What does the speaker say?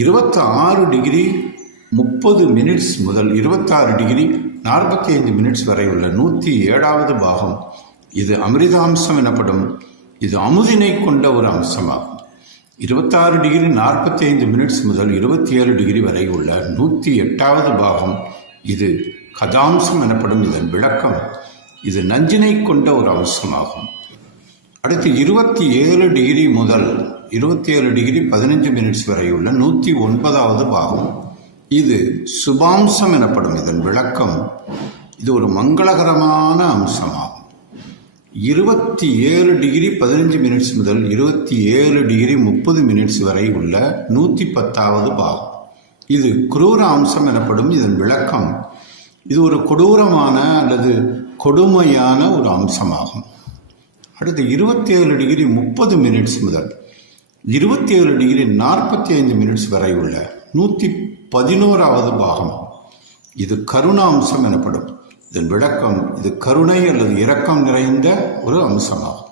இருபத்தி ஆறு டிகிரி முப்பது மினிட்ஸ் முதல் இருபத்தாறு டிகிரி நாற்பத்தி ஐந்து மினிட்ஸ் வரை உள்ள நூற்றி ஏழாவது பாகம். இது அமிர்தாம்சம் எனப்படும். இது அமுதினை கொண்ட ஒரு அம்சமாகும். இருபத்தாறு டிகிரி நாற்பத்தி ஐந்து மினிட்ஸ் முதல் இருபத்தி ஏழு டிகிரி வரை உள்ள நூற்றி எட்டாவது பாகம். இது கதாம்சம் எனப்படும் இதன் விளக்கம். இது நஞ்சினை கொண்ட ஒரு அம்சமாகும். அடுத்து இருபத்தி ஏழு டிகிரி முதல் இருபத்தி ஏழு டிகிரி பதினஞ்சு மினிட்ஸ் வரை உள்ள நூற்றி ஒன்பதாவது பாகம். இது சுபாம்சம் எனப்படும் இதன் விளக்கம். இது ஒரு மங்களகரமான அம்சமாகும். இருபத்தி ஏழு டிகிரி பதினஞ்சு மினிட்ஸ் முதல் இருபத்தி ஏழு டிகிரி முப்பது மினிட்ஸ் வரை உள்ள நூற்றி பத்தாவது பாகம். இது குரூர அம்சம் எனப்படும் இதன் விளக்கம். இது ஒரு கொடூரமான அல்லது கொடுமையான ஒரு அம்சமாகும். அடுத்து இருபத்தி ஏழு டிகிரி முப்பது மினிட்ஸ் முதல் இருபத்தி ஏழு டிகிரி நாற்பத்தி ஐந்து மினிட்ஸ் வரை உள்ள நூற்றி பதினோராவது பாகம். இது கருணா அம்சம் எனப்படும். இதன் விளக்கம் இது கருணை அல்லது இரக்கம் நிறைந்த ஒரு அம்சமாகும்.